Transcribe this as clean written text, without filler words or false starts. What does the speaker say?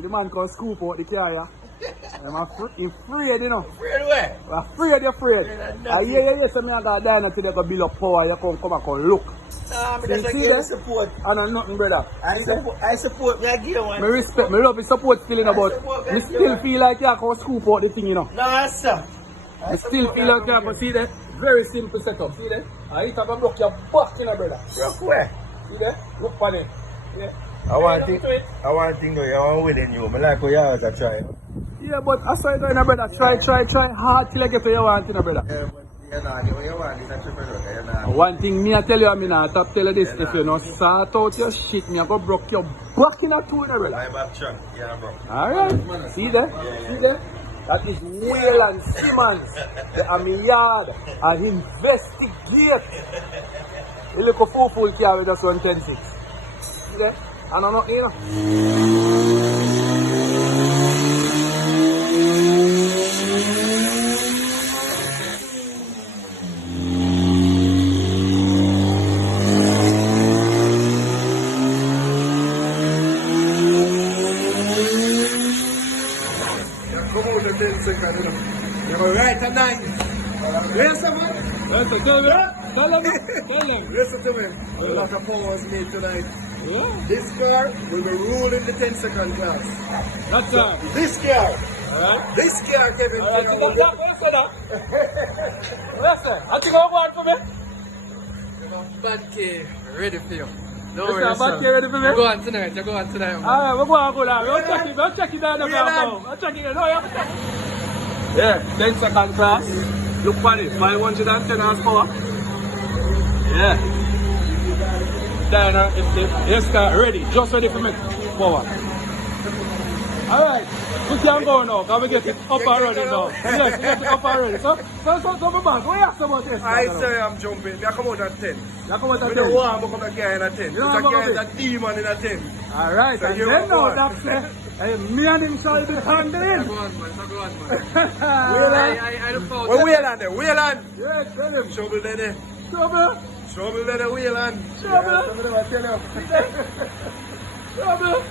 See the man can scoop out the car, yeah? I'm afraid, you know. Afraid where? Afraid, you're afraid. Yeah, so I got down today to build up power, you come and look. Nah, me just See give that? support. I know nothing, brother. I support me, I give one. Me respect, me love his support still, you know, but me still feel like you can scoop out the thing, you know. Nah, sir. I still feel like you can see that. Very simple setup, see that? I hit up and block your back, you know, brother. Look where? See that? Look on it. Yeah. I want to know you want winning you. I like how you have to try. Yeah, but I saw it, you know, brother. Try hard till I get to your want, you know, brother. Yeah, but you're not getting what you want. It's a triple road. One thing me I tell you, I mean, I top tell you this, if you not sort out your shit, me I go broke your back in a two, you know, brother. I'm back strong. Yeah, bro. Alright, see there? See there? That is Wayland Simmons, the Army Yard, and investigate. You look a full car with us 110.6. See there? And I'm not, you know. Come out the 10 seconds, you know. You go right at 9. Listen, man. Listen, tell me. Tell them. Listen to me. A lot of powers made tonight. Yeah. This car will be ruling the 10-second class. That's so, this car. Alright. This car, Kevin. Alright, listen, I think I'll go on for me. Bad K ready for you. No Listen, worries. Bad K ready for me? You go on tonight. You go on tonight. Alright, we'll go on for that. We'll check it down the ground. We'll check it down. No, you have to check it. Yeah, 10-second class. Look for it. 510 horsepower. Yeah. Diner, yes, car ready. Just ready for me. Forward. Alright. We can go now, because we get it up and running now. Yes, we get it up and running. So my man, what you have about this? I say I'm jumping. I come out at 10. You come out at 10? I don't want to come out again at 10. You don't Because want a guy is a demon in a 10. Alright, So and you then now want that's it. Me and him shall be handling. Go on, man. Go on, man. Wayland. I look forward Well, to Wayland there. Wayland. Yeah, tell him. Trouble there. Trouble. Trouble there, Wayland. Trouble. Yeah, trouble there, I tell you. Trouble.